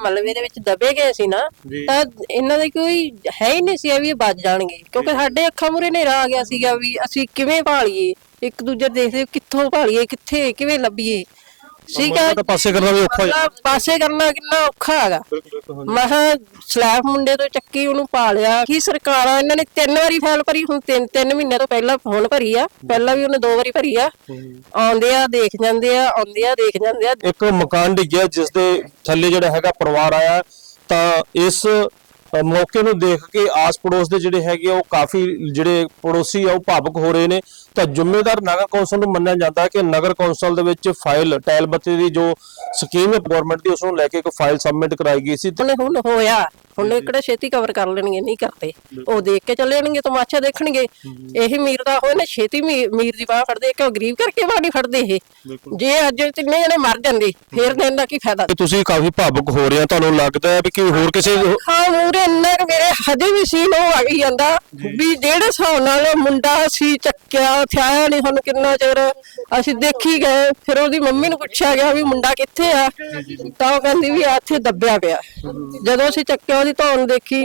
ਮਲਬੇ ਦੇ ਵਿੱਚ ਦਬੇ ਗਏ ਸੀ ਨਾ ਜੀ। ਤਾਂ ਇਹਨਾਂ ਦਾ ਕੋਈ ਹੈ ਹੀ ਨਹੀਂ ਸੀ ਵੀ ਇਹ ਬਚ ਜਾਣਗੇ। ਕਿਉਂਕਿ ਸਾਡੇ ਅੱਖਾਂ ਮੂਰੇ ਹਨੇਰਾ ਆ ਗਿਆ ਸੀਗਾ ਵੀ ਅਸੀਂ ਕਿਵੇਂ ਭਾਲੀਏ ਇੱਕ ਦੂਜੇ ਦੇਖਦੇ ਕਿੱਥੋਂ ਭਾਲੀਏ ਕਿੱਥੇ ਕਿਵੇਂ ਲੱਭੀਏ। ਸੀਗਾ ਤਾਂ ਪਾਸੇ ਕਰਨਾ ਵੀ ਔਖਾ ਹੋ ਮਤਲਬ ਪਾਸੇ ਕਰਨਾ ਕਿੰਨਾ ਔਖਾ ਹੈਗਾ। ਮੈਂ ਕਿਹਾ ਸਲੈਬ ਮੁੰਡੇ ਤੋਂ ਚੱਕੀ ਉਹਨੂੰ ਪਾਲਿਆ ਕੀ ਸਰਕਾਰਾਂ ਇਹਨਾਂ ਨੇ ਤਿੰਨ ਵਾਰੀ ਫਾਈਲ ਭਰੀ ਹੁਣ ਤਿੰਨ ਤਿੰਨ ਮਹੀਨੇ ਤੋਂ ਪਹਿਲਾਂ ਹੁਣ ਭਰੀ ਆ। ਪਹਿਲਾਂ ਵੀ ਉਹਨੇ ਦੋ ਵਾਰੀ ਭਰੀ ਆ। ਆਉਂਦੇ ਆ ਦੇਖ ਜਾਂਦੇ ਆ ਆਉਂਦੇ ਆ ਦੇਖ ਜਾਂਦੇ ਆ। ਇੱਕ ਮਕਾਨ ਡਿੱਗਿਆ ਜਿਸ ਦੇ ਥੱਲੇ ਜਿਹੜਾ ਹੈਗਾ ਪਰਿਵਾਰ ਆਇਆ। ਤਾਂ ਇਸ ਮੌਕੇ ਨੂੰ ਦੇਖ ਕੇ ਆਸ ਪੜੋਸ ਦੇ ਜਿਹੜੇ ਹੈਗੇ ਆ, ਉਹ ਕਾਫੀ ਜਿਹੜੇ ਪੜੋਸੀ ਆ ਉਹ ਭਾਵਕ ਹੋ ਰਹੇ ਨੇ। ਤਾਂ ਜ਼ਿੰਮੇਦਾਰ ਨਗਰ ਕੌਂਸਲ ਨੂੰ ਮੰਨਿਆ ਜਾਂਦਾ ਹੈ ਕਿ ਨਗਰ ਕੌਂਸਲ ਦੇ ਵਿੱਚ ਫਾਈਲ ਟੈਲ ਬੱਤੀ ਦੀ ਜੋ ਸਕੀਮ ਹੈ ਗਵਰਨਮੈਂਟ ਦੀ ਉਸ ਨੂੰ ਲੈ ਕੇ ਇੱਕ ਫਾਈਲ ਸਬਮਿਟ ਕਰਾਈ ਗਈ ਸੀ। ਉਹਨੇ ਹੁਣ ਹੋਇਆ। ਹੁਣ ਇਹ ਕਿਹੜਾ ਛੇਤੀ ਕਵਰ ਕਰ ਲੈਣਗੇ ਨਹੀਂ ਕਰਦੇ। ਉਹ ਦੇਖ ਕੇ ਚੱਲੇ ਜਾਣਗੇ ਤਮਾਸ਼ਾ ਦੇਖਣਗੇ। ਇਹ ਮੀਰ ਦਾ ਹੋਏ ਨੇ ਛੇਤੀ ਮੀ- ਮੀਰ ਦੀ ਬਾਹ ਫੜਦੇ ਕਿਉਂ ਗਰੀਬ ਕਰਕੇ ਬਾਹ ਨਹੀਂ ਫੜਦੇ ਇਹ। ਜੇ ਅੱਜ ਤਿੰਨੇ ਜਣੇ ਮਰ ਜਾਂਦੇ ਫੇਰ ਦੇਣ ਦਾ ਕੀ ਫਾਇਦਾ? ਤੁਸੀਂ ਕਾਫੀ ਭਾਵੁਕ ਹੋ ਰਹੇ ਆ ਤੁਹਾਨੂੰ ਲੱਗਦਾ ਹੈ ਵੀ ਕਿ ਹੋਰ ਕਿਸੇ ਹਾਂ ਮੂਰੇ ਇੰਨਾ ਕੁ ਮੇਰੇ ਹਜੇ ਵੀ ਸੀਨ ਉਹ ਆ ਗਈ ਜਾਂਦਾ। ਵੀ ਜਿਹੜੇ ਹਿਸਾਬ ਨਾਲ ਮੁੰਡਾ ਸੀ ਚੱਕਿਆ ਥਿਆਇਆ ਨਹੀਂ ਸਾਨੂੰ ਕਿੰਨਾ ਚਿਰ। ਅਸੀਂ ਦੇਖੀ ਗਏ ਫਿਰ ਉਹਦੀ ਮੰਮੀ ਨੂੰ ਪੁੱਛਿਆ ਗਿਆ ਵੀ ਮੁੰਡਾ ਕਿੱਥੇ ਆ? ਤਾਂ ਉਹ ਕਹਿੰਦੀ ਵੀ ਆ ਇੱਥੇ ਦੱਬਿਆ ਪਿਆ। ਜਦੋਂ ਅਸੀਂ ਚੱਕਿਆ ਉਹਦੀ ਧੌਣ ਦੇਖੀ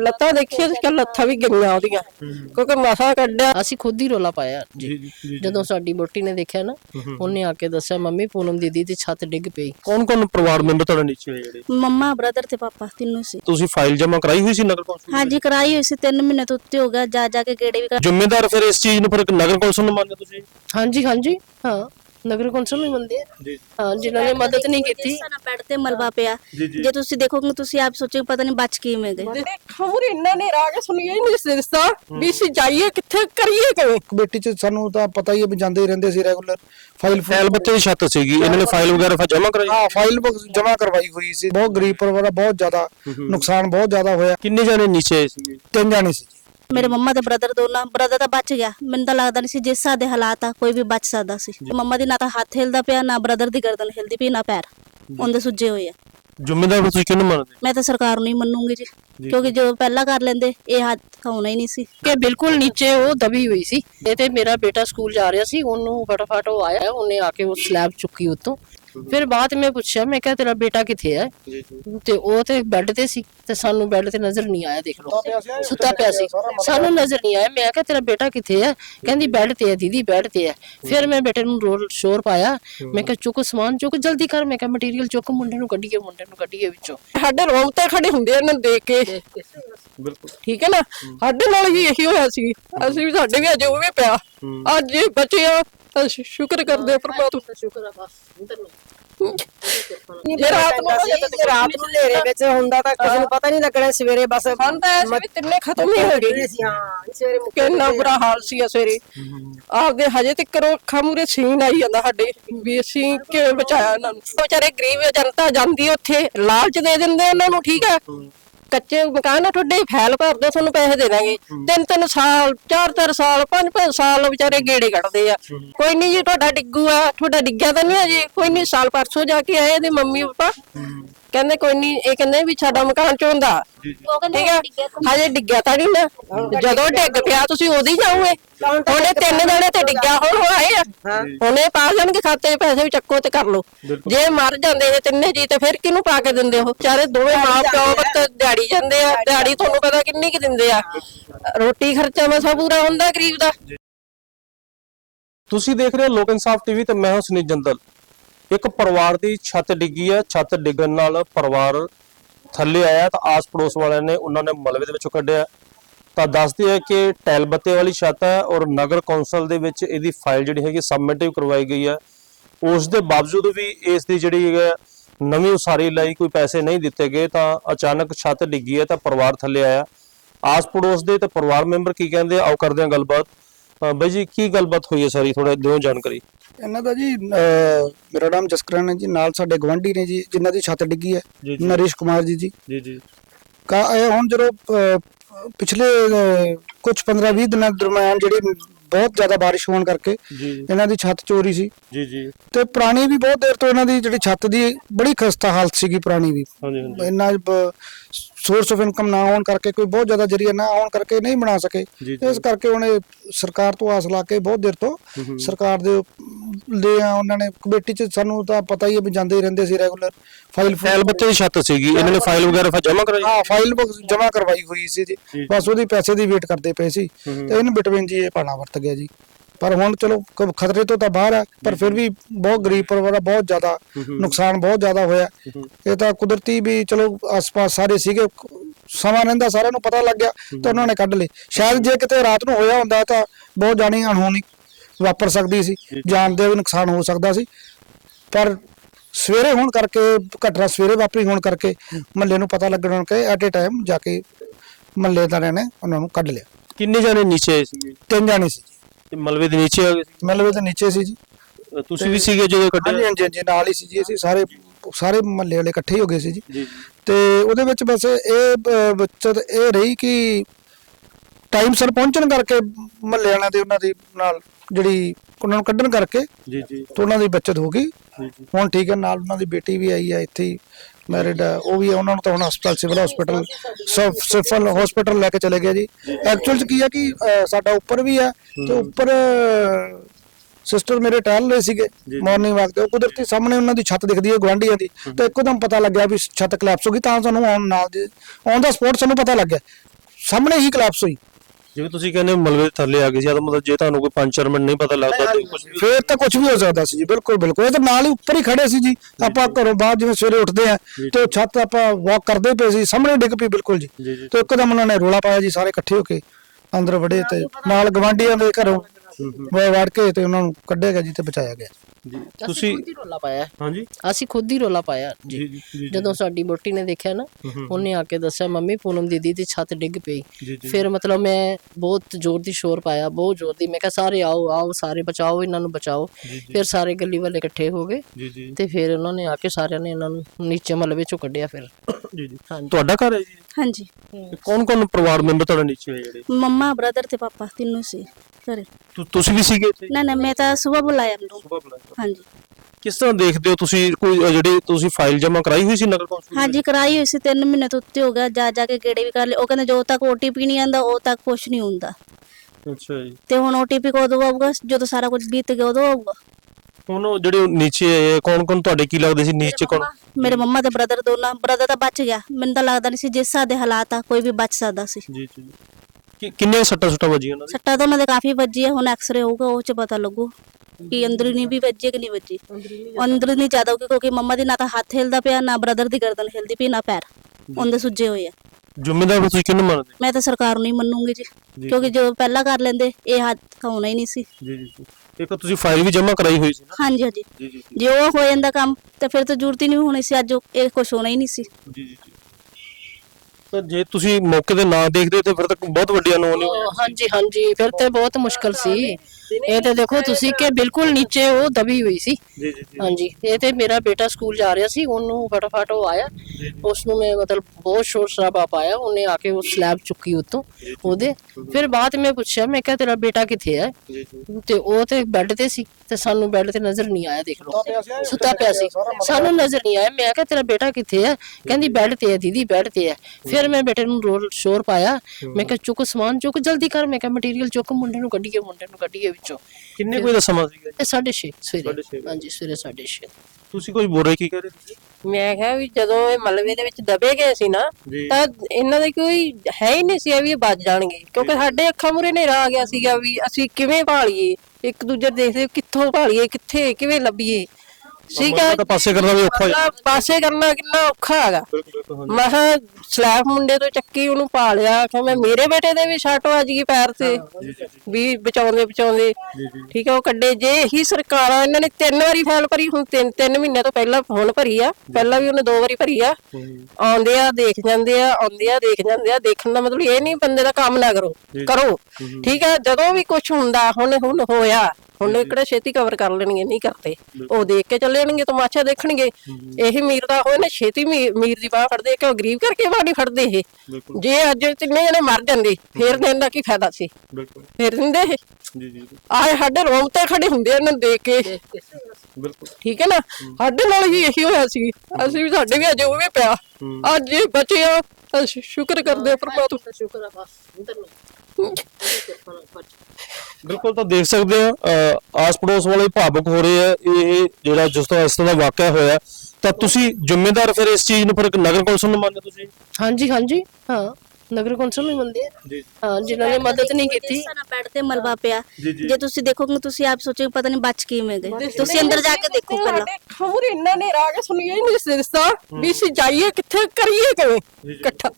ਲੱਤਾਂ ਦੇਖੀ ਕਿ ਲੱਤਾਂ ਵੀ ਗਈਆਂ ਉਹਦੀਆਂ। ਕਿਉਂਕਿ ਮਸਾ ਕੱਢਿਆ। ਅਸੀਂ ਖੁਦ ਹੀ ਰੋਲਾ ਪਾਇਆ ਜੀ। ਜਦੋਂ ਸਾਡੀ ਬੋਟੀ ਨੇ ਦੇਖਿਆ ਨਾ ਉਹਨੇ ਆ ਕੇ ਦੱਸਿਆ ਮੰਮੀ ਪੂਨਮ ਦੀਦੀ ਦੀ ਛੱਤ ਡਿੱਗ ਪਈ। ਕੌਣ ਕੌਣ ਪਰਿਵਾਰ ਮੈਂਬਰ ਤੁਹਾਡੇ ਨੀਚੇ ਹੋਏ ਜਿਹੜੇ? ਮੰਮਾ ਬ੍ਰਦਰ ਤੇ ਪਾਪਾ ਤਿੰਨੋਂ ਸੀ। ਤੁਸੀਂ ਫਾਈਲ ਜਮ੍ਹਾਂ ਕਰਾਈ ਹੋਈ ਸੀ ਨਗਰ ਕੌਂਸਲ ਹਾਂਜੀ ਕਰਾਈ ਹੋਈ ਸੀ 3 ਮਹੀਨੇ ਤੋਂ ਉੱਤੇ ਹੋ ਗਿਆ ਜਾ ਜਾ ਕੇ ਗੇੜੇ ਵੀ ਕਰ ਜ਼ਿੰਮੇਦਾਰ ਫਿਰ ਇਸ ਚੀਜ਼ ਨੂੰ ਫਿਰ ਨਗਰ ਕੌਂਸਲ ਨੂੰ ਮੰਨਦੇ ਤੁਸੀਂ? ਹਾਂਜੀ ਹਾਂਜੀ ਹਾਂ। ਨਗਰ ਕੌਂਸਲ ਨੂੰ ਮੰਨਦੇ ਆ। ਜੀ। ਹਾਂ ਜਿਨ੍ਹਾਂ ਨੇ ਮਦਦ ਨਹੀਂ ਕੀਤੀ। ਸਾਡਾ ਬੈੱਡ ਤੇ ਮਲਬਾ ਪਿਆ। ਜੇ ਤੁਸੀਂ ਦੇਖੋਗੇ ਤੁਸੀਂ ਆਪ ਸੋਚੋਗੇ ਪਤਾ ਨਹੀਂ ਬਚ ਕਿਵੇਂ ਗਏ। ਖਮੂਰ ਇੰਨਾ ਨੇ ਰਾਗ ਸੁਣੀਏ ਹੀ ਨਹੀਂ ਦਿਸਦਾ ਵੀ ਅਸੀਂ ਜਾਈਏ ਕਿੱਥੇ ਕਰੀਏ ਕਿਵੇਂ? ਕਮੇਟੀ ਚ ਸਾਨੂੰ ਤਾਂ ਪਤਾ ਹੀ ਹੈ ਵੀ ਜਾਂਦੇ ਹੀ ਰਹਿੰਦੇ ਸੀ ਰੈਗੂਲਰ ਫਾਈਲ ਫਾਈਲ ਬੱਤੇ ਦੀ ਛੱਤ ਸੀਗੀ। ਇਹਨਾਂ ਨੇ ਫਾਈਲ ਵਗੈਰਾ ਜਮ੍ਹਾਂ ਕਰਾਈ? ਹਾਂ ਫਾਈਲ ਜਮ੍ਹਾਂ ਕਰਵਾਈ ਹੋਈ ਸੀ। ਬਹੁਤ ਗਰੀਬ ਪਰਿਵਾਰ ਦਾ ਬਹੁਤ ਜ਼ਿਆਦਾ ਨੁਕਸਾਨ ਬਹੁਤ ਜ਼ਿਆਦਾ ਹੋਇਆ। ਕਿੰਨੇ ਜਾਣੇ ਨੀਚੇ ਸੀਗੇ? ਤਿੰਨ ਜਾਣੇ ਸੀ। ਮੇਰੇ ਮੰਮਾ ਤੇ ਬ੍ਰਦਰ ਦੋਨਾਂ ਬ੍ਰਦਰ ਤਾਂ ਬਚ ਗਿਆ। ਮੈਨੂੰ ਤਾਂ ਲੱਗਦਾ ਨਹੀਂ ਸੀ ਜਿਸ ਹਿਸਾਬ ਦੇ ਹਾਲਾਤ ਆ ਕੋਈ ਵੀ ਬਚ ਸਕਦਾ ਸੀ। ਮੰਮਾ ਦੀ ਨਾ ਤਾਂ ਹੱਥ ਹਿਲਦਾ ਪਿਆ ਨਾ ਬ੍ਰਦਰ ਦੀ ਗਰਦਨ ਹਿਲਦੀ ਪਈ ਨਾ ਪੈਰ। ਉਹਦੇ ਸੁੱਜੇ ਹੋਏ ਆ। ਜ਼ਿੰਮੇਦਾਰ ਤੁਸੀਂ ਕਿਹਨੂੰ ਮੰਨਦੇ? ਮੈਂ ਤਾਂ ਸਰਕਾਰ ਨੂੰ ਹੀ ਮੰਨੂੰਗੀ ਜੀ। ਕਿਉਂਕਿ ਜੋ ਪਹਿਲਾਂ ਕਰ ਲੈਂਦੇ ਇਹ ਹੱਥ ਹੋਣਾ ਹੀ ਨਹੀਂ ਸੀ। ਕਿ ਬਿਲਕੁਲ ਨੀਚੇ ਉਹ ਦਬੀ ਹੋਈ ਸੀ। ਇਹ ਤੇ ਮੇਰਾ ਬੇਟਾ ਸਕੂਲ ਜਾ ਰਿਹਾ ਸੀ ਉਹਨੂੰ ਫਟਾਫਟ ਉਹ ਆਇਆ ਉਹਨੇ ਆ ਕੇ ਉਹ ਸਲੈਬ ਚੁੱਕੀ ਉਤੋਂ। ਫਿਰ ਬਾਅਦ ਮੈਂ ਪੁੱਛਿਆ ਮੈਂ ਕਿਹਾ ਤੇਰਾ ਬੇਟਾ ਕਿੱਥੇ ਹੈ? ਤੇ ਉਹ ਤੇ ਬੈੱਡ ਤੇ ਸੀ ਤੇ ਸਾਨੂੰ ਬੈੱਡ ਤੇ ਨਜ਼ਰ ਨਹੀਂ ਆਇਆ ਦੇਖ ਲਓ। ਸੁੱਤਾ ਪਿਆ ਸੀ? ਸਾਨੂੰ ਨਜ਼ਰ ਨਹੀਂ ਆਇਆ। ਮੈਂ ਕਿਹਾ ਤੇਰਾ ਬੇਟਾ ਕਿੱਥੇ ਹੈ? ਕਹਿੰਦੀ ਬੈੱਡ ਤੇ ਹੈ ਦੀਦੀ ਬੈੱਡ ਤੇ ਹੈ। ਫਿਰ ਮੈਂ ਬੇਟੇ ਨੂੰ ਰੋਲ ਸ਼ੋਰ ਪਾਇਆ। ਮੈਂ ਕਿਹਾ ਚੁੱਕ ਸਮਾਨ ਚੁੱਕ ਜਲਦੀ ਕਰ। ਮੈਂ ਕਿਹਾ ਮਟੀਰੀਅਲ ਚੁੱਕ ਮੁੰਡੇ ਨੂੰ ਕੱਢੀਏ ਮੁੰਡੇ ਨੂੰ ਕੱਢੀਏ ਵਿੱਚੋਂ। ਸਾਡੇ ਰੋਮ ਤੇ ਖੜੇ ਹੁੰਦੇ ਇਹਨਾਂ ਨੂੰ ਦੇਖ ਕੇ। ਬਿਲਕੁਲ। ਠੀਕ ਹੈ ਨਾ? ਸਾਡੇ ਨਾਲ ਵੀ ਇਹੀ ਹੋਇਆ ਸੀ। ਅਸੀਂ ਵੀ ਸਾਡੇ ਵੀ ਅਜੇ ਉਹ ਵੀ ਪਿਆ ਅੱਜ ਬਚੇ ਆ। ਅਸੀਂ ਸ਼ੁਕਰ ਕਰਦੇ ਆ ਪ੍ਰਮਾਤਮਾ ਸ਼ੁਕਰ ਆ ਬਸ ਜੇ ਰਾਤ ਨੂੰ ਜੇ ਰਾਤ ਨੂੰ ਹਨੇਰੇ ਵਿੱਚ ਹੁੰਦਾ ਤਾਂ ਕਿਸੇ ਨੂੰ ਪਤਾ ਨਹੀਂ ਲੱਗਣਾ ਸਵੇਰੇ ਬਸ ਸਾਨੂੰ ਤਾਂ ਐਸੇ ਵੀ ਤਿੰਨੇ ਖਤਮ ਹੀ ਹੋ ਗਏ। ਸੀ ਹਾਂ ਸਵੇਰੇ ਮੁੱਕ ਕਿੰਨਾ ਬੁਰਾ ਹਾਲ ਸੀ ਸਵੇਰੇ। ਆਪਦੇ ਹਜੇ ਤੱਕ ਅੱਖਾਂ ਮੂਰੇ ਸੀਨ ਆਈ ਜਾਂਦਾ ਸਾਡੇ ਵੀ ਅਸੀਂ ਕਿਵੇਂ ਬਚਾਇਆ ਇਹਨਾਂ ਨੂੰ। ਵਿਚਾਰੇ ਗਰੀਬ ਜਨਤਾ ਜਾਂਦੀ ਉੱਥੇ ਲਾਲਚ ਦੇ ਦਿੰਦੇ ਉਹਨਾਂ ਨੂੰ ਠੀਕ ਹੈ। ਕੱਚੇ ਮਕਾਨ ਆ ਤੁਹਾਡੇ ਫਾਈਲ ਭਰ ਦਿਓ ਤੁਹਾਨੂੰ ਪੈਸੇ ਦੇ ਦਾਂਗੇ। ਤਿੰਨ ਤਿੰਨ ਸਾਲ ਚਾਰ ਚਾਰ ਸਾਲ ਪੰਜ ਪੰਜ ਸਾਲ ਵਿਚਾਰੇ ਗੇੜੇ ਕੱਢਦੇ ਆ। ਕੋਈ ਨਹੀਂ ਜੀ ਤੁਹਾਡਾ ਡਿੱਗੂ ਆ ਤੁਹਾਡਾ ਡਿੱਗਿਆ ਤਾਂ ਨਹੀਂ ਅਜੇ ਕੋਈ ਨਹੀਂ ਸਾਲ ਪਰਸੋਂ ਜਾ ਕੇ ਆਏ ਇਹਦੇ ਮੰਮੀ ਪਾਪਾ ਕਹਿੰਦੇ ਕੋਈ ਨਹੀਂ ਇਹ ਕਹਿੰਦੇ ਵੀ ਸਾਡਾ ਮਕਾਨ ਚੋਂਦਾ ਠੀਕ ਹੈ ਹਜੇ ਡਿੱਗਿਆ ਤਾਂ ਨਹੀਂ ਨਾ। ਜਦੋਂ ਡਿੱਗ ਪਿਆ ਤੁਸੀਂ ਉਹਦੀ ਜਾਓਗੇ। ਉਹਨੇ ਤਿੰਨ ਜਣੇ ਤੇ ਡਿੱਗਿਆ ਹੁਣ ਉਹ ਆਏ ਆ। ਉਹਨੇ ਪਾ ਜਾਣਗੇ ਖਾਤੇ 'ਚ ਪੈਸੇ ਵੀ ਚੱਕੋ ਤੇ ਕਰ ਲਓ। ਜੇ ਮਰ ਜਾਂਦੇ ਇਹ ਤਿੰਨੇ ਜੀ ਤੇ ਫਿਰ ਕਿਹਨੂੰ ਪਾ ਕੇ ਦਿੰਦੇ ਉਹ? ਚਾਰੇ ਦੋਵੇਂ ਮਾਂ ਪਿਓ ਵਕਤ ਦਿਹਾੜੀ ਜਾਂਦੇ ਆ। ਦਿਹਾੜੀ ਤੁਹਾਨੂੰ ਪਤਾ ਕਿੰਨੀ ਕਿ ਦਿੰਦੇ ਆ। ਰੋਟੀ ਖਰਚਾ ਮਸਾ ਪੂਰਾ ਹੁੰਦਾ ਗਰੀਬ ਦਾ। ਤੁਸੀਂ ਦੇਖ ਰਹੇ ਹੋ ਲੋਕ ਇਨਸਾਫ ਟੀਵੀ ਤੇ ਮੈਂ ਹਾਂ ਸੁਨੀਲ ਜੰਦਲ। ਇੱਕ ਪਰਿਵਾਰ ਦੀ ਛੱਤ ਡਿੱਗੀ ਹੈ, ਛੱਤ ਡਿੱਗਣ ਨਾਲ ਪਰਿਵਾਰ ਥੱਲੇ ਆਇਆ ਤਾਂ ਆਸ ਪੜੋਸ ਵਾਲਿਆਂ ਨੇ ਉਹਨਾਂ ਨੇ ਮਲਬੇ ਦੇ ਵਿੱਚੋਂ ਕੱਢਿਆ। ਤਾਂ ਦੱਸਦੇ ਹੈ ਕਿ ਟੈਲ ਬੱਤੇ ਵਾਲੀ ਛੱਤ ਹੈ ਔਰ ਨਗਰ ਕੌਂਸਲ ਦੇ ਵਿੱਚ ਇਹਦੀ ਫਾਈਲ ਜਿਹੜੀ ਹੈਗੀ ਸਬਮਿਟ ਵੀ ਕਰਵਾਈ ਗਈ ਹੈ। ਉਸ ਦੇ ਬਾਵਜੂਦ ਵੀ ਇਸ ਦੀ ਜਿਹੜੀ ਹੈ, ਨਵੀਂ ਉਸਾਰੀ ਲਈ ਕੋਈ ਪੈਸੇ ਨਹੀਂ ਦਿੱਤੇ ਗਏ ਤਾਂ ਅਚਾਨਕ ਛੱਤ ਡਿੱਗੀ ਹੈ ਤਾਂ ਪਰਿਵਾਰ ਥੱਲੇ ਆਇਆ। ਆਸ ਪੜੋਸ ਦੇ ਤੇ ਪਰਿਵਾਰ ਮੈਂਬਰ ਕੀ ਕਹਿੰਦੇ ਆਓ ਕਰਦੇ ਹਾਂ ਗੱਲਬਾਤ। ਬਾਈ ਜੀ, ਕੀ ਗੱਲਬਾਤ ਹੋਈ ਹੈ ਸਾਰੀ? ਥੋੜਾ ਦਿਓ ਜਾਣਕਾਰੀ। ਇਹਨਾਂ ਦਾ ਜੀ ਅਹ, ਮੇਰਾ ਨਾਮ ਜਸਕਰਨ ਹੈ ਜੀ ਨਾਲ ਸਾਡੇ ਗਵੰਡੀ ਨੇ ਜੀ ਜਿਨ੍ਹਾਂ ਦੀ ਛੱਤ ਡਿੱਗੀ ਹੈ ਜੀ, ਜੀ। ਨਰੇਸ਼ ਕੁਮਾਰ ਜੀ ਜੀ। ਜੀ ਜੀ। ਕਾ ਇਹ ਹੁਣ ਜਦੋਂ ਅਹ, ਪਿਛਲੇ ਕੁਝ 15-20 ਦਿਨਾਂ ਦਰਮਿਆਨ ਜਿਹੜੀ ਬਹੁਤ ਜ਼ਿਆਦਾ ਬਾਰਿਸ਼ ਹੋਣ ਕਰਕੇ ਜੀ ਇਹਨਾਂ ਦੀ ਛੱਤ ਚੋਰੀ ਸੀ। ਜੀ ਜੀ। ਤੇ ਪੁਰਾਣੀ ਵੀ ਬਹੁਤ ਦੇਰ ਤੋਂ ਇਹਨਾਂ ਦੀ ਜਿਹੜੀ ਛੱਤ ਦੀ ਬੜੀ ਖਸਤਾ ਹਾਲਤ ਸੀਗੀ ਪੁਰਾਣੀ ਵੀ। ਹਾਂਜੀ ਹਾਂਜੀ। ਬ- ਸੋਰਸ ਆਫ ਇਨਕਮ ਨਾ ਹੋਣ ਕਰਕੇ ਕੋਈ ਬਹੁਤ ਜ਼ਿਆਦਾ ਜਰੀਆ ਨਾ ਹੋਣ ਕਰਕੇ ਨਹੀਂ ਬਣਾ ਸਕੇ। ਇਸ ਕਰਕੇ ਉਹਨੇ ਸਰਕਾਰ ਤੋਂ ਆਸ ਲਾ ਕੇ ਬਹੁਤ ਦੇਰ ਤੋਂ ਸਰਕਾਰ ਦੇ ਦੇ ਆ ਉਹਨਾਂ ਨੇ ਕਮੇਟੀ ਚ ਸਾਨੂੰ ਤਾਂ ਪਤਾ ਹੀ ਹੈ ਵੀ ਜਾਂਦੇ ਹੀ ਰਹਿੰਦੇ ਸੀ ਰੈਗੂਲਰ ਫਾਈਲ ਫੈਲ ਬੱਚੇ ਦੀ ਛੱਤ ਸੀਗੀ ਇਹਨਾਂ ਨੇ ਫਾਈਲ ਵਗੈਰਾ ਜਮ੍ਹਾਂ ਕਰਾਈ? ਹਾਂ ਫਾਈਲ ਜਮ੍ਹਾਂ ਕਰਵਾਈ ਹੋਈ ਸੀ ਜੀ। ਬਸ ਉਹਦੀ ਪੈਸੇ ਦੀ ਵੇਟ ਕਰਦੇ ਪਏ ਸੀ। ਤੇ ਇਹਨੂੰ ਬਿਟਵੀਨ ਜੀ ਇਹ ਪਾਣਾ ਵਰਤ ਗਿਆ ਜੀ। ਪਰ ਹੁਣ ਚਲੋ ਕ- ਖਤਰੇ ਤੋਂ ਤਾਂ ਬਾਹਰ ਹੈ ਪਰ ਫਿਰ ਵੀ ਬਹੁਤ ਗਰੀਬ ਪਰਿਵਾਰ ਦਾ ਬਹੁਤ ਜ਼ਿਆਦਾ ਨੁਕਸਾਨ ਬਹੁਤ ਜ਼ਿਆਦਾ ਹੋਇਆ। ਇਹ ਤਾਂ ਕੁਦਰਤੀ ਵੀ ਚਲੋ ਆਸ-ਪਾਸ ਸਾਰੇ ਸੀਗੇ ਸਮਾਂ ਰਹਿੰਦਾ ਸਾਰਿਆਂ ਨੂੰ ਪਤਾ ਲੱਗ ਗਿਆ ਤਾਂ ਉਹਨਾਂ ਨੇ ਕੱਢ ਲਏ। ਸ਼ਾਇਦ ਜੇ ਕਿਤੇ ਰਾਤ ਨੂੰ ਹੋਇਆ ਹੁੰਦਾ ਤਾਂ ਬਹੁਤ ਜਾਣੀ ਅਣਹੋਣੀ ਵਾਪਰ ਸਕਦੀ ਸੀ ਜਾਨ ਦੇ ਵੀ ਨੁਕਸਾਨ ਹੋ ਸਕਦਾ ਸੀ। ਪਰ ਸਵੇਰੇ ਹੋਣ ਕਰਕੇ ਘਟਨਾ ਸਵੇਰੇ ਵਾਪਰੀ ਹੋਣ ਕਰਕੇ ਮਹੱਲੇ ਨੂੰ ਪਤਾ ਲੱਗਣ ਕਰਕੇ ਐਟ ਏ ਟਾਈਮ ਜਾ ਕੇ ਮਹੱਲੇਦਾਰਾਂ ਨੇ ਉਹਨਾਂ ਨੂੰ ਕੱਢ ਲਿਆ। ਕਿੰਨੇ ਜਾਣੇ ਨੀਚੇ ਸੀਗੇ? ਤਿੰਨ ਜਾਣੇ ਸੀ। ਤੇ ਮਲਬੇ ਦੇ ਨੀਚੇ ਆ ਗਏ ਸੀ? ਮਲਬੇ ਦੇ ਨੀਚੇ ਸੀ ਜੀ। ਅ, ਤੁਸੀਂ ਵੀ ਸੀਗੇ ਜਦੋਂ ਹਾਂਜੀ ਕੱਢਿਆ? ਹਾਂਜੀ ਹਾਂਜੀ ਨਾਲ ਹੀ ਸੀ ਜੀ। ਅਸੀਂ ਸਾਰੇ ਸਾਰੇ ਮਹੱਲੇ ਵਾਲੇ ਇਕੱਠੇ ਹੀ ਹੋ ਗਏ ਸੀ ਜੀ। ਜੀ। ਤੇ ਉਹਦੇ ਵਿੱਚ ਬਸ ਇਹ ਬੱਚਤ ਇਹ ਰਹੀ ਕਿ ਟਾਈਮ ਸਿਰ ਪਹੁੰਚਣ ਕਰਕੇ ਮਹੱਲੇ ਵਾਲਿਆਂ ਦੇ ਉਹਨਾਂ ਦੀ ਨਾਲ ਜਿਹੜੀ ਉਹਨਾਂ ਨੂੰ ਕੱਢਣ ਕਰਕੇ ਜੀ ਜੀ। ਤੇ ਉਹਨਾਂ ਦੀ ਬੱਚਤ ਹੋ ਗਈ। ਜੀ ਜੀ। ਹੁਣ ਠੀਕ ਹੈ ਨਾਲ ਉਹਨਾਂ ਦੀ ਬੇਟੀ ਵੀ ਆਈ ਹੈ ਇੱਥੇ ਹੀ ਮੈਰਿਡ ਹੈ ਉਹ ਵੀ ਹੈ ਉਹਨਾਂ ਨੂੰ ਤਾਂ ਹੁਣ ਹਸਪਤਾਲ ਸਿਵਲ ਹਸਪੀਟਲ ਸਿਵਲ ਹਸਪੀਟਲ ਲੈ ਕੇ ਚਲੇ ਗਏ ਜੀ। ਐਕਚੁਅਲ ਚ ਕੀ ਹੈ ਕਿ ਅਹ, ਸਾਡਾ ਉੱਪਰ ਵੀ ਹੈ ਤੇ ਉੱਪਰ ਸਿਸਟਰ ਮੇਰੇ ਟਹਿਲ ਰਹੇ ਸੀਗੇ ਮਾਰਨਿੰਗ ਵਾਕ ਤੇ ਉਹ ਕੁਦਰਤੀ ਸਾਹਮਣੇ ਉਹਨਾਂ ਦੀ ਛੱਤ ਦਿਖਦੀ ਹੈ ਗਵਾਂਢੀਆਂ ਦੀ। ਤਾਂ ਇੱਕੋਦਮ ਪਤਾ ਲੱਗਿਆ ਵੀ ਛੱਤ ਕਲੈਪਸ ਹੋ ਗਈ ਤਾਂ ਸਾਨੂੰ ਆਨ ਨਾਲ ਦੇ ਔਨ ਦਾ ਸਪੋਰਟ ਸਾਨੂੰ ਪਤਾ ਲੱਗਿਆ। ਸਾਹਮਣੇ ਹੀ ਕਲੈਪਸ ਹੋਈ। ਜਿਵੇਂ ਤੁਸੀਂ ਕਹਿੰਦੇ ਹੋ ਮਲਬੇ ਦੇ ਥੱਲੇ ਆ ਗਏ ਸੀ ਤਾਂ ਮਤਲਬ ਜੇ ਤੁਹਾਨੂੰ ਕੋਈ 5-4 ਮਿੰਟ ਨਹੀਂ ਪਤਾ ਲੱਗਦਾ ਤੇ ਕੁਝ ਵੀ ਫੇਰ ਤਾਂ ਕੁਝ ਵੀ ਹੋ ਸਕਦਾ ਸੀ ਜੀ ਬਿਲਕੁਲ ਬਿਲਕੁਲ। ਇਹ ਤਾਂ ਨਾਲ ਹੀ ਉੱਪਰ ਹੀ ਖੜੇ ਸੀ ਜੀ। ਆਪਾਂ ਘਰੋਂ ਬਾਹਰ ਜਿਵੇਂ ਸਵੇਰੇ ਉੱਠਦੇ ਆ ਤੇ ਉਹ ਛੱਤ ਆਪਾਂ ਵਾਕ ਕਰਦੇ ਪਏ ਸੀ ਸਾਹਮਣੇ ਡਿੱਗ ਪਈ ਬਿਲਕੁਲ ਜੀ। ਜੀ, ਜੀ। ਤੇ ਇੱਕਦਮ ਉਹਨਾਂ ਨੇ ਰੋਲਾ ਪਾਇਆ ਜੀ ਸਾਰੇ ਇਕੱਠੇ ਹੋ ਕੇ ਅੰਦਰ ਵੜੇ ਤੇ ਨਾਲ ਗਵਾਂਢੀਆਂ ਦੇ ਘਰੋਂ ਵ- ਵੜ ਕੇ ਤੇ ਉਹਨਾਂ ਨੂੰ ਕੱਢਿਆ ਗਿਆ ਜੀ ਤੇ ਬਚਾਇਆ ਗਿਆ। ਜੀ। ਤੁਸੀਂ ਖੁਦ ਹੀ ਰੋਲਾ ਪਾਇਆ। ਹਾਂਜੀ। ਅਸੀਂ ਖੁਦ ਹੀ ਰੋਲਾ ਪਾਇਆ। ਜੀ ਜਦੋਂ ਸਾਡੀ ਬੋਟੀ ਨੇ ਦੇਖਿਆ ਨਾ ਉਹਨੇ ਆ ਕੇ ਦੱਸਿਆ ਮੰਮੀ ਪੂਨਮ ਦੀਦੀ ਦੀ ਛੱਤ ਡਿੱਗ ਪਈ। ਫਿਰ ਮਤਲਬ ਮੈਂ ਬਹੁਤ ਜ਼ੋਰ ਦੀ ਸ਼ੋਰ ਪਾਇਆ ਬਹੁਤ ਜ਼ੋਰ ਦੀ। ਮੈਂ ਕਿਹਾ ਸਾਰੇ ਆਓ ਆਓ ਸਾਰੇ ਬਚਾਓ ਇਹਨਾਂ ਨੂੰ ਬਚਾਓ। ਫਿਰ ਸਾਰੇ ਗਲੀ ਵਾਲੇ ਇਕੱਠੇ ਹੋ ਗਏ ਤੇ ਫਿਰ ਉਹਨਾਂ ਨੇ ਆ ਕੇ ਸਾਰਿਆਂ ਨੇ ਇਹਨਾਂ ਨੂੰ ਨੀਚੇ ਮਲਬੇ ਚੋਂ ਕੱਢਿਆ ਫਿਰ। ਜੀ ਜੀ। ਤੁਹਾਡਾ ਘਰ ਹੈ ਜੀ? ਹਾਂਜੀ। ਕੌਣ ਕੌਣ ਪਰਿਵਾਰ ਮੈਂਬਰ ਤੁਹਾਡੇ ਨੀਚੇ ਹੈ ਜਿਹੜੇ? ਮੰਮਾ ਬ੍ਰਦਰ ਤੇ ਪਾਪਾ ਤਿੰਨੋਂ ਸੀ ਘਰੇ। ਤੁ- ਤੁਸੀਂ ਵੀ ਸੀਗੇ ਇੱਥੇ? ਨਾ ਨਾ ਮੈਂ ਤਾਂ ਸਵੇਰ ਬੁਲਾਇਆ ਮੈਨੂੰ। ਸੁਬਾਹ ਬੁਲਾਇਆ। ਹਾਂਜੀ। ਕਿਸ ਤਰ੍ਹਾਂ ਦੇਖਦੇ ਹੋ ਤੁਸੀਂ ਕੋਈ ਅ, ਜਿਹੜੀ ਤੁਸੀਂ ਫਾਈਲ ਜਮ੍ਹਾਂ ਕਰਾਈ ਹੋਈ ਸੀ ਨਗਰ ਕੌਂਸਲ ਹਾਂਜੀ ਕਰਾਈ ਹੋਈ ਸੀ 3 ਮਹੀਨੇ ਤੋਂ ਉੱਤੇ ਹੋ ਗਿਆ ਜਾ ਜਾ ਕੇ ਗੇੜੇ ਵੀ ਕਰ ਲਏ। ਉਹ ਕਹਿੰਦੇ ਜੋ ਤੱਕ ਓਟੀਪੀ ਨਹੀਂ ਆਂਦਾ ਉਹ ਤੱਕ ਕੁਝ ਨਹੀਂ ਹੁੰਦਾ। ਅੱਛਾ ਜੀ। ਤੇ ਹੁਣ ਓਟੀਪੀ ਕਦੋਂ ਆਊਗਾ? ਜਦੋਂ ਸਾਰਾ ਕੁਝ ਬੀਤ ਗਿਆ ਉਦੋਂ ਆਊਗਾ। ਹੁਣ ਉਹ ਜਿਹੜੇ ਨੀਚੇ ਆਏ ਕੌਣ ਕੌਣ ਤੁਹਾਡੇ ਕੀ ਲੱਗਦੇ ਸੀ? ਨੀਚੇ ਕੌਣ? ਮੇਰੇ ਮੰਮਾ ਤੇ ਬ੍ਰਦਰ ਦੋਨਾਂ ਬ੍ਰਦਰ ਤਾਂ ਬਚ ਗਿਆ। ਮੈਨੂੰ ਤਾਂ ਲੱਗਦਾ ਨਹੀਂ ਸੀ ਜਿਸ ਹਿਸਾਬ ਦੇ ਹਾਲਾਤ ਆ ਕੋਈ ਵੀ ਬਚ ਸਕਦਾ ਸੀ। ਜੀ ਜੀ ਕਿ ਕਿੰਨੇ ਸੱਟਾਂ ਸੁੱਟਾਂ ਵੱਜੀਆਂ ਉਹਨਾਂ ਸੱਟਾਂ ਤਾਂ ਉਹਨਾਂ ਦੇ ਕਾਫੀ ਵੱਜੀ ਆ ਹੁਣ ਐਕਸ-ਰੇ ਹੋਊਗਾ ਉਹ ਚ ਪਤਾ ਲੱਗੂ ਕਿ ਅੰਦਰੂਨੀ ਵੀ ਵੱਜੀ ਹੈ ਕਿ ਨਹੀਂ ਵੱਜੀ। ਅੰਦਰ ਨਹੀਂ ਜ਼ਿਆਦਾ ਹੋਊਗੀ ਕਿਉਂਕਿ ਮੰਮਾ ਦੀ ਨਾ ਤਾਂ ਹੱਥ ਹਿਲਦਾ ਪਿਆ ਨਾ ਬ੍ਰਦਰ ਦੀ ਗਰਦਨ ਹਿਲਦੀ ਪਈ ਨਾ ਪੈਰ। ਉਹਦੇ ਸੁੱਜੇ ਹੋਏ ਆ। ਦੀ ਜ਼ਿੰਮੇਦਾਰ ਤੁਸੀਂ ਕਿਹਨੂੰ ਮੰਨਦੇ? ਮੈਂ ਤਾਂ ਸਰਕਾਰ ਨੂੰ ਹੀ ਮੰਨੂੰਗੀ ਜੀ। ਕਿਉਂਕਿ ਜੋ। ਪਹਿਲਾਂ ਕਰ ਲੈਂਦੇ ਇਹ ਹੱਥ ਹੋਣਾ ਹੀ ਨਹੀਂ ਸੀ। ਜੀ ਜੀ। ਜੀ ਇੱਕ ਤੁਸੀਂ ਫਾਈਲ ਵੀ ਜਮ੍ਹਾਂ ਕਰਾਈ ਹੋਈ ਸੀ ਨਾ? ਹਾਂਜੀ ਹਾਂਜੀ। ਜੀ ਜੀ ਜੇ। ਉਹ ਹੋ ਜਾਂਦਾ ਕੰਮ ਤਾਂ ਫਿਰ ਤਾਂ ਜ਼ਰੂਰਤ ਹੀ ਨਹੀਂ ਹੋਣੀ ਸੀ ਅੱਜ ਉਹ- ਇਹ ਕੁਝ ਹੋਣਾ ਹੀ ਨਹੀਂ ਸੀ। ਜੀ ਜੀ ਜੀ। ਤਾਂ ਜੇ ਤੁਸੀਂ ਮੌਕੇ ਤੇ ਨਾ ਦੇਖਦੇ ਤੇ ਫਿਰ ਤਾਂ ਬਹੁਤ ਵੱਡੀ ਅਨਹੋਣੀ ਹੋਣੀ ਉਹ ਹਾਂਜੀ ਹਾਂਜੀ। ਫਿਰ ਤੇ ਬਹੁਤ ਮੁਸ਼ਕਲ ਸੀ। ਇਹ ਤੇ ਦੇਖੋ ਤੁਸੀਂ ਕਿ ਬਿਲਕੁਲ ਨੀਚੇ ਉਹ ਦਬੀ ਹੋਈ ਸੀ। ਜੀ ਜੀ ਹਾਂਜੀ ਇਹ ਤੇ ਮੇਰਾ ਬੇਟਾ ਸਕੂਲ ਜਾ ਰਿਹਾ ਸੀ ਉਹਨੂੰ ਫਟਾਫਟ ਉਹ ਆਇਆ। ਉਸ ਨੂੰ ਮੈਂ ਮਤਲਬ ਬਹੁਤ ਸ਼ੋਰ ਸ਼ਰਾਬਾ ਪਾਇਆ ਉਹਨੇ ਆ ਕੇ ਉਹ ਸਲੈਬ ਚੁੱਕੀ ਉਤੋਂ ਉਹਦੇ। ਫਿਰ ਬਾਅਦ ਮੈਂ ਪੁੱਛਿਆ ਮੈਂ ਕਿਹਾ ਤੇਰਾ ਬੇਟਾ ਕਿੱਥੇ ਹੈ ਤੇ ਉਹ ਤੇ ਬੈੱਡ ਤੇ ਸੀ ਤੇ ਸਾਨੂੰ ਬੈੱਡ ਤੇ ਨਜ਼ਰ ਨਹੀਂ ਆਇਆ ਦੇਖ ਲਓ। ਸੁੱਤਾ ਪਿਆ ਸੀ। ਸਾਨੂੰ ਨਜ਼ਰ ਨਹੀਂ ਆਇਆ। ਮੈਂ ਕਿਹਾ ਤੇਰਾ ਬੇਟਾ ਕਿੱਥੇ ਹੈ ਕਹਿੰਦੀ ਬੈੱਡ ਤੇ ਹੈ ਦੀਦੀ ਬੈੱਡ ਤੇ ਹੈ ਫਿਰ ਮੈਂ ਬੇਟੇ ਨੂੰ ਰੋਲ ਸ਼ੋਰ ਪਾਇਆ। ਮੈਂ ਕਿਹਾ ਚੁੱਕ ਸਮਾਨ ਚੁੱਕ ਜਲਦੀ ਕਰ। ਮੈਂ ਕਿਹਾ ਮਟੀਰੀਅਲ ਚੁੱਕ ਮੁੰਡੇ ਨੂੰ ਕੱਢੀਏ ਮੁੰਡੇ ਨੂੰ ਕੱਢੀਏ ਵਿੱਚੋਂ। ਕਿੰਨੇ ਕੋਈ ਦਾ ਸਮਾਂ ਸੀਗਾ ਇਹ 6:30 ਸਵੇਰੇ। ਸਾਢੇ ਛੇ ਵਜੇ। ਹਾਂਜੀ ਸਵੇਰੇ 6:30 ਤੁਸੀਂ ਕੋਈ ਬੋਲ ਰਹੇ ਕੀ ਕਹਿ ਰਹੇ ਸੀ? ਮੈਂ ਕਿਹਾ ਵੀ ਜਦੋਂ ਇਹ ਮਲਬੇ ਦੇ ਵਿੱਚ ਦਬੇ ਗਏ ਸੀ ਨਾ ਜੀ। ਤਾਂ ਇਹਨਾਂ ਦੇ ਕੋਈ ਹੈ ਹੀ ਨਹੀਂ ਸੀ ਵੀ ਇਹ ਬਚ ਜਾਣਗੇ। ਕਿਉਂਕਿ ਸਾਡੇ ਅੱਖਾਂ ਮੂਰੇ ਹਨੇਰਾ ਆ ਗਿਆ ਸੀਗਾ ਵੀ ਅਸੀਂ ਕਿਵੇਂ ਭਾਲੀਏ? ਇੱਕ ਦੂਜੇ ਦੇਖਦੇ ਕਿੱਥੋਂ ਭਾਲੀਏ ਕਿੱਥੇ ਕਿਵੇਂ ਲੱਭੀਏ? ਠੀਕ ਹੈ ਤਾਂ ਪਾਸੇ ਕਰਨਾ ਵੀ ਔਖਾ ਹੋ ਮਤਲਬ ਪਾਸੇ ਕਰਨਾ ਕਿੰਨਾ ਔਖਾ ਹੈਗਾ। ਮੈਂ ਕਿਹਾ ਸਲੈਬ ਮੁੰਡੇ ਤੋਂ ਚੱਕੀ ਉਹਨੂੰ ਪਾ ਲਿਆ ਕਿ ਮੈਂ ਮੇਰੇ ਬੇਟੇ ਦੇ ਵੀ ਛੱਟ ਵੱਜ ਗਈ ਪੈਰ ਤੇ। ਵੀ ਬਚਾਉਂਦੇ ਬਚਾਉਂਦੇ। ਠੀਕ ਹੈ ਉਹ ਕੱਢੇ। ਜੇ ਇਹੀ ਸਰਕਾਰਾਂ ਇਹਨਾਂ ਨੇ ਤਿੰਨ ਵਾਰੀ ਫਾਈਲ ਭਰੀ ਹੁਣ ਤਿੰਨ ਤਿੰਨ ਮਹੀਨੇ ਤੋਂ ਪਹਿਲਾਂ ਹੁਣ ਭਰੀ ਆ। ਪਹਿਲਾਂ ਵੀ ਉਹਨੇ ਦੋ ਵਾਰੀ ਭਰੀ ਆ। ਆਉਂਦੇ ਆ ਦੇਖ ਜਾਂਦੇ ਆ ਆਉਂਦੇ ਆ ਦੇਖ ਜਾਂਦੇ ਆ। ਦੇਖਣ ਦਾ ਮਤਲਬ ਇਹ ਨਹੀਂ ਬੰਦੇ ਦਾ ਕੰਮ ਨਾ ਕਰੋ। ਕਰੋ। ਠੀਕ ਹੈ ਜਦੋਂ ਵੀ ਕੁਝ ਹੁੰਦਾ ਹੁਣ ਹੁਣ ਹੋਇਆ। ਹੁਣ ਇਹ ਕਿਹੜਾ ਛੇਤੀ ਕਵਰ ਕਰ ਲੈਣਗੇ ਨਹੀਂ ਕਰਦੇ। ਉਹ ਦੇਖ ਕੇ ਚੱਲੇ ਜਾਣਗੇ ਤਮਾਸ਼ਾ ਦੇਖਣਗੇ। ਇਹੀ ਮੀਰ ਦਾ ਹੋਏ ਨਾ ਛੇਤੀ ਮੀਰ ਦੀ ਬਾਹ ਫੜਦੇ ਕਿਉਂ ਗਰੀਬ ਕਰਕੇ ਬਾਹ ਨਹੀਂ ਫੜਦੇ ਇਹ। ਜੇ ਅੱਜ ਤਿੰਨੇ ਜਣੇ ਮਰ ਜਾਂਦੇ ਫੇਰ ਦੇਣ ਦਾ ਕੀ ਫਾਇਦਾ ਸੀ? ਬਿਲਕੁਲ। ਫੇਰ ਦਿੰਦੇ ਇਹ। ਜੀ ਜੀ ਆਏ ਸਾਡੇ ਰੋਮ ਤੇ ਖੜੇ ਹੁੰਦੇ ਇਹਨਾਂ ਨੂੰ ਦੇਖ ਕੇ। ਬਿਲਕੁਲ। ਠੀਕ ਹੈ ਨਾ? ਸਾਡੇ ਨਾਲ ਵੀ ਇਹੀ ਹੋਇਆ ਸੀ। ਅਸੀਂ ਵੀ ਸਾਡੇ ਵੀ ਅਜੇ ਉਹ ਵੀ ਪਿਆ। ਅੱਜ ਬਚੇ ਆ। ਸ਼ੁਕਰ ਕਰਦੇ ਪ੍ਰਮਾਤਮਾ ਦਾ ਸ਼ੁਕਰ ਆ ਬਸ ਬਿਲਕੁਲ ਤਾਂ ਦੇਖ ਸਕਦੇ ਆ ਆਸ ਪੜੋਸ ਵਾਲੇ ਭਾਵੁਕ ਹੋ ਰਹੇ ਆ ਇਹ ਜਿਹੜਾ ਜਿਸ ਤਰ੍ਹਾਂ ਇਸ ਤਰ੍ਹਾਂ ਦਾ ਵਾਕਿਆ ਹੋਇਆ ਤਾਂ ਤੁਸੀਂ ਜ਼ਿੰਮੇਦਾਰ ਫਿਰ ਇਸ ਚੀਜ਼ ਨੂੰ ਫਿਰ ਨਗਰ ਕੌਂਸਲ ਨੂੰ ਮੰਨਦੇ ਤੁਸੀਂ? ਹਾਂਜੀ ਹਾਂਜੀ ਹਾਂ ਨਗਰ ਕੌਂਸਲ ਨੂੰ ਹੀ ਮੰਨਦੇ ਆ। ਜੀ। ਹਾਂ ਜਿਨ੍ਹਾਂ ਨੇ ਮਦਦ ਨਹੀਂ ਕੀਤੀ। ਸਾਡਾ ਬੈੱਡ ਤੇ ਮਲਬਾ ਪਿਆ ਜੀ, ਜੀ। ਜੇ ਤੁਸੀਂ ਦੇਖੋਗੇ ਤੁਸੀਂ ਆਪ ਸੋਚੋਗੇ ਪਤਾ ਨਹੀਂ ਬਚ ਕਿਵੇਂ ਗਏ। ਤੁਸੀਂ ਅੰਦਰ ਜਾ ਕੇ ਦੇਖੋ ਪਹਿਲਾਂ। ਖਮੂਰ ਇੰਨਾ ਨੇ ਰਾਗ ਸੁਣੀਏ ਹੀ ਨਹੀਂ ਦਿਸਦਾ ਵੀ ਅਸੀਂ ਜਾਈਏ ਕਿੱਥੇ ਕਰੀਏ ਕਿਵੇਂ? ਇਕੱਠਾ।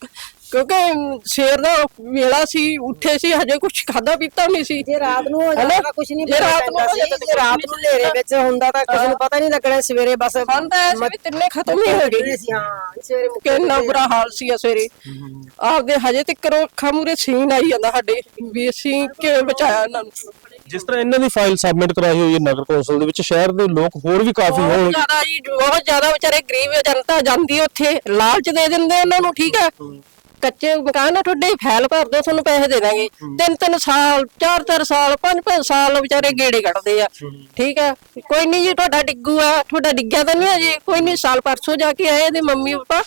ਕਿਉਂਕਿ ਸ਼ੇਰ ਦਾ ਵੇਲਾ ਸੀ ਉੱਠੇ ਸੀ ਹਜੇ ਕੁਝ ਖਾਦਾ ਪੀਤਾ ਨਹੀਂ ਸੀ। ਜੇ ਰਾਤ ਨੂੰ ਹੋ? ਜਾਂਦਾ ਕੁਝ ਨਹੀਂ ਜੇ ਰਾਤ ਨੂੰ ਹੋ ਜਾਂਦਾ ਜੇ ਰਾਤ ਨੂੰ ਹਨੇਰੇ ਵਿੱਚ ਹੁੰਦਾ ਤਾਂ ਕੁਝ ਨੂੰ ਪਤਾ ਨਹੀਂ ਲੱਗਣਾ ਸਵੇਰੇ ਬਸ ਤਾਂ ਵੀ ਤਿੰਨੇ ਖਤਮ ਹੀ ਹੋ ਗਏ। ਸੀ ਹਾਂ ਸਵੇਰੇ ਮੁੱਕ ਕਿੰਨਾ ਬੁਰਾ ਹਾਲ ਸੀ ਆ ਸਵੇਰੇ। ਆਪਦੇ ਹਜੇ ਤੱਕ ਅੱਖਾਂ ਮੂਰੇ ਸੀਨ ਆਈ ਜਾਂਦਾ ਸਾਡੇ ਵੀ ਅਸੀਂ ਕਿਵੇਂ ਬਚਾਇਆ ਇਹਨਾਂ ਨੂੰ। ਜਿਸ ਤਰ੍ਹਾਂ ਇਹਨਾਂ ਦੀ ਫਾਈਲ ਸਬਮਿਟ ਕਰਾਈ ਹੋਈ ਹੈ ਨਗਰ ਕੌਂਸਲ ਦੇ ਵਿੱਚ ਸ਼ਹਿਰ ਦੇ ਲੋਕ ਹੋਰ ਵੀ ਕਾਫੀ ਬਹੁਤ ਹੋਣ ਜ਼ਿਆਦਾ ਜੀ ਬਹੁਤ ਜ਼ਿਆਦਾ ਵਿਚਾਰੇ ਗਰੀਬ ਜਨਤਾ ਜਾਂਦੀ ਉੱਥੇ ਲਾਲਚ ਦੇ ਦਿੰਦੇ ਉਹਨਾਂ ਨੂੰ ਠੀਕ ਹੈ। ਕੱਚੇ ਮਕਾਨ ਆ ਤੁਹਾਡੇ ਫਾਈਲ ਭਰ ਦਿਓ ਤੁਹਾਨੂੰ ਪੈਸੇ ਦੇ ਦਾਂਗੇ। ਤਿੰਨ ਤਿੰਨ ਸਾਲ ਚਾਰ ਚਾਰ ਸਾਲ ਪੰਜ ਪੰਜ ਸਾਲ ਵਿਚਾਰੇ ਗੇੜੇ ਕੱਢਦੇ ਆ। ਠੀਕ ਹੈ ਕੋਈ ਨਹੀਂ ਜੀ ਤੁਹਾਡਾ ਡਿੱਗੂ ਆ ਤੁਹਾਡਾ ਡਿੱਗਿਆ ਤਾਂ ਨਹੀਂ ਅਜੇ ਕੋਈ ਨਹੀਂ ਸਾਲ ਪਰਸੋਂ ਜਾ ਕੇ ਆਏ ਇਹਦੇ ਮੰਮੀ ਪਾਪਾ।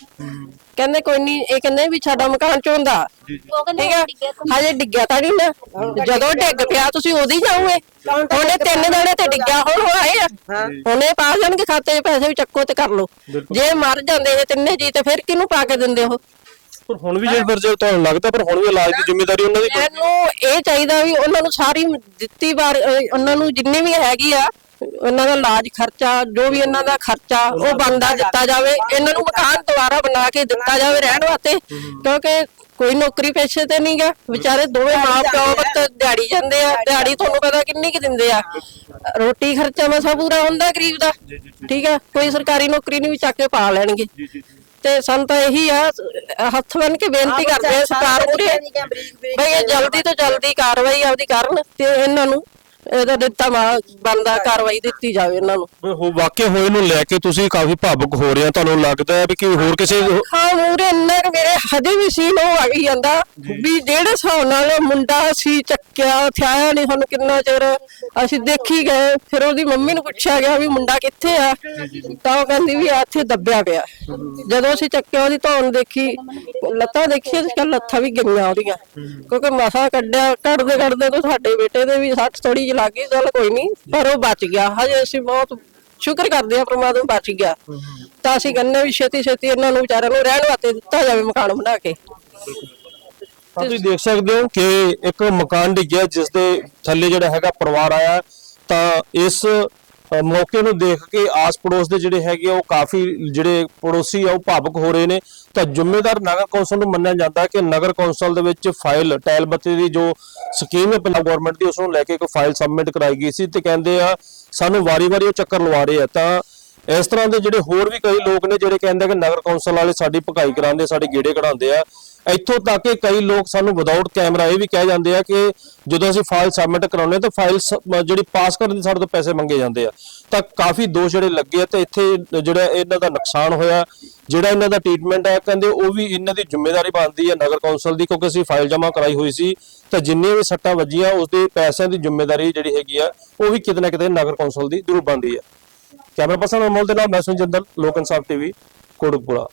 ਕਹਿੰਦੇ ਕੋਈ ਨਹੀਂ ਇਹ ਕਹਿੰਦੇ ਵੀ ਸਾਡਾ ਮਕਾਨ ਚੋਂਦਾ। ਠੀਕ ਹੈ ਹਜੇ ਡਿੱਗਿਆ ਤਾਂ ਨਹੀਂ ਨਾ ਜਦੋਂ ਡਿੱਗ ਪਿਆ ਤੁਸੀਂ ਉਹਦੀ ਜਾਓਗੇ। ਉਹਨੇ ਤਿੰਨ ਜਣੇ ਤੇ ਡਿੱਗਿਆ ਹੁਣ ਉਹ ਆਏ ਆ। ਉਹਨੇ ਪਾ ਜਾਣਗੇ ਖਾਤੇ 'ਚ ਪੈਸੇ ਵੀ ਚੱਕੋ ਤੇ ਕਰ ਲਓ। ਜੇ ਮਰ ਜਾਂਦੇ ਇਹ ਤਿੰਨੇ ਜੀ ਤੇ ਫਿਰ ਕਿਹਨੂੰ ਪਾ ਕੇ ਦਿੰਦੇ ਉਹ? ਪਰ ਹੁਣ ਵੀ ਜੇ ਫਿਰ ਤੁਹਾਨੂੰ ਲੱਗਦਾ ਪਰ ਹੁਣ ਵੀ ਇਲਾਜ ਦੀ ਜ਼ਿੰਮੇਵਾਰੀ ਉਹਨਾਂ ਦੀ ਮੈਨੂੰ ਇਹ ਚਾਹੀਦਾ ਵੀ ਉਹਨਾਂ ਨੂੰ ਸਾਰੀ ਦਿੱਤੀ ਵਾਰ ਅਹ ਉਹਨਾਂ ਨੂੰ ਜਿੰਨੀ ਵੀ ਹੈਗੀ ਆ ਉਹਨਾਂ ਦਾ ਇਲਾਜ ਖਰਚਾ ਜੋ ਵੀ ਇਹਨਾਂ ਦਾ ਖਰਚਾ ਉਹ ਬੰਦਾ ਦਿੱਤਾ ਜਾਵੇ। ਇਹਨਾਂ ਨੂੰ ਮਕਾਨ ਦੁਬਾਰਾ ਬਣਾ ਕੇ ਦਿੱਤਾ ਜਾਵੇ ਰਹਿਣ ਵਾਸਤੇ ਕਿਉਂਕਿ ਕੋਈ ਨੌਕਰੀ ਪੇਸ਼ੇ ਤੇ ਨਹੀਂਗਾ ਵਿਚਾਰੇ ਦੋਵੇਂ ਮਾਂ ਪਿਓ ਬੱਤ ਦਿਹਾੜੀ ਜਾਂਦੇ ਆ ਦਿਹਾੜੀ ਤੁਹਾਨੂੰ ਪਤਾ ਕਿੰਨੀ ਕਿ ਦਿੰਦੇ ਆ। ਰੋਟੀ ਖਰਚਾ ਮਸਾ ਪੂਰਾ ਹੁੰਦਾ ਗਰੀਬ ਦਾ ਠੀਕ ਆ? ਕੋਈ ਸਰਕਾਰੀ ਨੌਕਰੀ ਨਹੀਂ ਵੀ ਚੱਕ ਕੇ ਪਾ ਲੈਣਗੇ। ਤੇ ਸਾਨੂੰ ਤਾਂ ਇਹੀ ਆ ਹੱਥ ਬੰਨ ਕੇ ਬੇਨਤੀ ਕਰਦੇ ਆ ਸਰਕਾਰ ਮੂਹਰੇ ਬਈ ਇਹ ਜਲਦੀ ਤੋਂ ਜਲਦੀ ਕਾਰਵਾਈ ਆਪਦੀ ਕਰਨ ਤੇ ਇਹਨਾਂ ਨੂੰ ਇਹਦਾ ਦਿੱਤਾ ਬੰਦਾ ਕਾਰਵਾਈ ਦਿੱਤੀ ਜਾਵੇ ਇਹਨਾਂ ਨੂੰ। ਉਹ ਵਾਕਿਆ ਹੋਏ ਨੂੰ ਲੈ ਕੇ ਤੁਸੀਂ ਕਾਫੀ ਭਾਵੁਕ ਹੋ ਰਹੇ ਆ ਤੁਹਾਨੂੰ ਲੱਗਦਾ ਹੈ ਵੀ ਕਿ ਹੋਰ ਕਿਸੇ ਹਾਂ ਮੂਰੇ ਇੰਨਾ ਕੁ ਮੇਰੇ ਹਜੇ ਵੀ ਸੀ ਉਹ ਆ ਗਈ ਜਾਂਦਾ ਵੀ ਜਿਹੜੇ ਹਿਸਾਬ ਨਾਲ ਮੁੰਡਾ ਸੀ ਚੱਕਿਆ ਉੱਥੇ ਆਇਆ ਨਹੀਂ ਸਾਨੂੰ ਕਿੰਨਾ ਚਿਰ ਅਸੀਂ ਦੇਖੀ ਗਏ ਫਿਰ ਉਹਦੀ ਮੰਮੀ ਨੂੰ ਪੁੱਛਿਆ ਗਿਆ ਵੀ ਮੁੰਡਾ ਕਿੱਥੇ ਆ? ਤਾਂ ਉਹ ਕਹਿੰਦੀ ਵੀ ਆ ਇੱਥੇ ਦੱਬਿਆ ਪਿਆ। ਜਦੋਂ ਅਸੀਂ ਚੱਕਿਆ ਉਹਦੀ ਧੌਣ ਦੇਖੀ ਲੱਤਾਂ ਦੇਖੀ ਅਸੀਂ ਕਿਹਾ ਲੱਤਾਂ ਵੀ ਗਈਆਂ ਉਹਦੀਆਂ। ਕਿਉਂਕਿ ਮਸਾ ਕੱਢਿਆ ਕੱਢਦੇ ਕੱਢਦੇ ਤਾਂ ਸਾਡੇ ਬੇਟੇ ਦੇ ਵੀ ਸੱਟ ਥੋੜੀ ਜਿਹੀ ਲੱਗ ਗਈ ਚਲ ਕੋਈ ਨਹੀਂ ਪਰ ਉਹ ਬਚ ਗਿਆ। ਹਜੇ ਅਸੀਂ ਬਹੁਤ ਸ਼ੁਕਰ ਕਰਦੇ ਆ ਪ੍ਰਮਾਤਮਾ ਬਚ ਗਿਆ। ਤਾਂ ਅਸੀਂ ਕਹਿੰਦੇ ਵੀ ਛੇਤੀ ਛੇਤੀ ਇਹਨਾਂ ਨੂੰ ਵਿਚਾਰਿਆਂ ਨੂੰ ਰਹਿਣ ਵਾਸਤੇ ਦਿੱਤਾ ਜਾਵੇ ਮਕਾਨ ਬਣਾ ਕੇ। ਤਾਂ ਤੁਸੀਂ ਦੇਖ ਸਕਦੇ ਹੋ ਕਿ ਇੱਕ ਮਕਾਨ ਡਿੱਗਿਆ ਜਿਸ ਦੇ ਥੱਲੇ ਜਿਹੜਾ ਹੈਗਾ ਪਰਿਵਾਰ ਆਇਆ। ਤਾਂ ਇਸ ਮੌਕੇ ਨੂੰ ਦੇਖ ਕੇ ਆਸ ਪੜੋਸ ਦੇ ਜਿਹੜੇ ਹੈਗੇ ਉਹ ਕਾਫੀ ਜਿਹੜੇ ਪੜੋਸੀ ਆ, ਉਹ ਭਾਵੁਕ ਹੋ ਰਹੇ ਨੇ। ਤਾਂ ਜ਼ਿੰਮੇਦਾਰ ਨਗਰ ਕੌਂਸਲ ਨੂੰ ਮੰਨਿਆ ਜਾਂਦਾ ਕਿ ਨਗਰ ਕੌਂਸਲ ਦੇ ਵਿੱਚ ਫਾਈਲ ਟੈਲ ਬੱਤੀ ਦੀ ਜੋ ਸਕੀਮ ਹੈ ਪੰਜਾਬ ਗਵਰਨਮੈਂਟ ਦੀ, ਉਸ ਨੂੰ ਲੈ ਕੇ ਇੱਕ ਫਾਈਲ ਸਬਮਿਟ ਕਰਾਈ ਗਈ ਸੀ ਤੇ ਕਹਿੰਦੇ ਆ, ਸਾਨੂੰ ਵਾਰੀ-ਵਾਰੀ ਉਹ ਚੱਕਰ ਲਵਾ ਰਹੇ ਆ। ਤਾਂ ਇਸ ਤਰ੍ਹਾਂ ਦੇ ਜਿਹੜੇ ਹੋਰ ਵੀ ਕਈ ਲੋਕ ਨੇ, ਜਿਹੜੇ ਕਹਿੰਦੇ ਕਿ ਨਗਰ ਕੌਂਸਲ ਵਾਲੇ ਸਾਡੀ ਭਕਾਈ ਕਰਾਉਂਦੇ ਸਾਡੇ ਗੇੜੇ ਕਢਾਉਂਦੇ ਆ ਇੱਥੋਂ ਤੱਕ ਕਿ ਕਈ ਲੋਕ ਸਾਨੂੰ ਵਿਦਆਊਟ ਕੈਮਰਾ ਇਹ ਵੀ ਕਹਿ ਜਾਂਦੇ ਆ ਕਿ ਜਦੋਂ ਅਸੀਂ ਫਾਈਲ ਸਬਮਿਟ ਕਰਾਉਂਦੇ ਤਾਂ ਫਾਈਲ ਜਿਹੜੀ ਪਾਸ ਕਰਨ ਦੇ ਸਾਡੇ ਤੋਂ ਪੈਸੇ ਮੰਗੇ ਜਾਂਦੇ ਆ। ਤਾਂ ਕਾਫੀ ਦੋਸ਼ ਜਿਹੜੇ ਲੱਗੇ ਆ ਤੇ ਇੱਥੇ ਜਿਹੜਾ ਇਹਨਾਂ ਦਾ ਨੁਕਸਾਨ ਹੋਇਆ, ਜਿਹੜਾ ਇਹਨਾਂ ਦਾ ਟ੍ਰੀਟਮੈਂਟ ਹੈ ਕਹਿੰਦੇ ਉਹ ਵੀ ਇਹਨਾਂ ਦੀ ਜ਼ਿੰਮੇਵਾਰੀ ਬਣਦੀ ਹੈ ਨਗਰ ਕੌਂਸਲ ਦੀ ਕਿਉਂਕਿ ਅਸੀਂ ਫਾਈਲ ਜਮ੍ਹਾਂ ਕਰਾਈ ਹੋਈ ਸੀ, ਤਾਂ ਜਿੰਨੇ ਵੀ ਸੱਟਾਂ ਵੱਜੀਆਂ ਉਸ ਦੇ ਪੈਸਿਆਂ ਦੀ ਜ਼ਿੰਮੇਵਾਰੀ ਜਿਹੜੀ ਹੈਗੀ ਆ, ਉਹ ਵੀ ਕਿਤੇ ਨਾ ਕਿਤੇ ਨਗਰ ਕੌਂਸਲ ਦੀ ਜ਼ਰੂਰ ਬਣਦੀ ਹੈ ਕੈਮਰਾ ਪਰਸਨ ਅਮੋਲ ਦੇ ਨਾਲ, ਮੈਂ ਸੁਖਜਿੰਦਰ ਲੋਕ ਇਨਸਾਫ ਟੀਵੀ, ਕੋਟਕਪੁਰਾ।